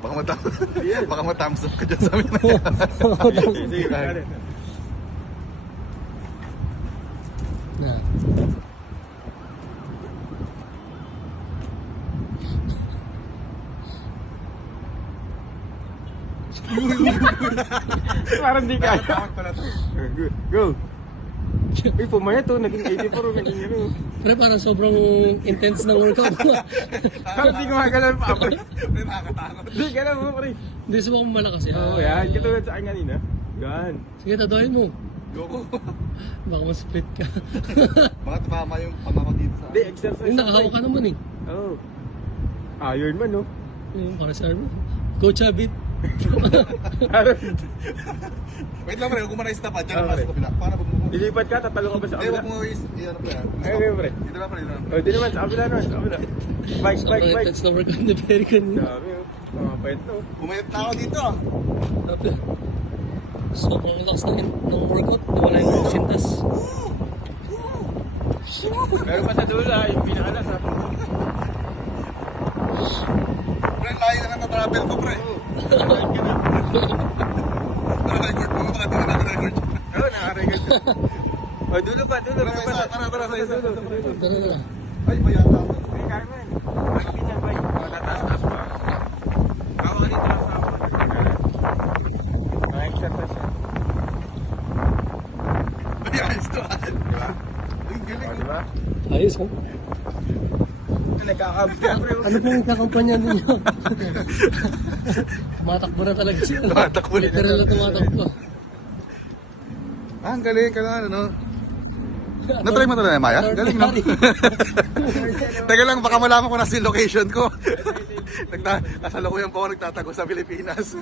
Baka matams up ka dyan sa amin. Sige, kaya. Na. Parang di kaya. Tawag pala to. Good. Go. Uy, pumaya to. Naging 84 o naging ano. Pre, parang sobrang intense ng workout mo. Parang di gumagalaw pa pre. Pre, nakakatakot. Di, galaw mo pre. Hindi, subukan mo malakas yan. Oo, yan. Katulad sa akin kanina. Yan. Sige, tadohin mo. Go ko. Baka ma-split ka. Baka tumama yung pama ko dito sa... Di, exercise. Yung nakahawak ka naman eh. Oo. Iron man, no? Yung para sa ano. Coach Abit. Wait lang pre, huwag mo na stop ha. Diyan Ah, naman pre. sa kabila. Para pag mo... Lilipat ka, tatalo ka ba sa Hindi, kabila? huwag mo i-ano pre ha. Ayun, pre. Dito na pre, dito na. Oh, di naman, sa kabila naman, sa kabila. Bike, Sobrang bike. intense na workout ni Perry kanina. Dami, oh. Mga pwet, no? Pumayat na ako dito. Grabe. Sobrang lakas ng workout. Wala yung sintas. Meron pa sa dulo, yung pinakalas, ha? Pre, layo na natatravel ko pre. Naka-record mo, baka di na naka-record. Oo, nakarecord ka. Oh, dulo pa, dulo. Tara, Dulo pa. tara, sa isa. Tara na. Ay, mayata ako. Hey, Carmen. Bakit yan, bay? Oh, tataas-taas pa. Ako ka dito lang sa ako. Mga exercise yan. Ay, ayos to ah. Diba? Ay, galing. Oh, diba? Ayos ha? Nagkakabs ka, bro. Ano pong kakampanya ninyo? Tumatakbo na talaga siya. Tumatakbo na. Literal na tumatakbo. Ah, ang galing ka na, ano? Na-try mo talaga, Maya? Galing, no? Teka lang, baka malaman ko na si location ko. Kasalukuyan po ako nagtatago sa Pilipinas.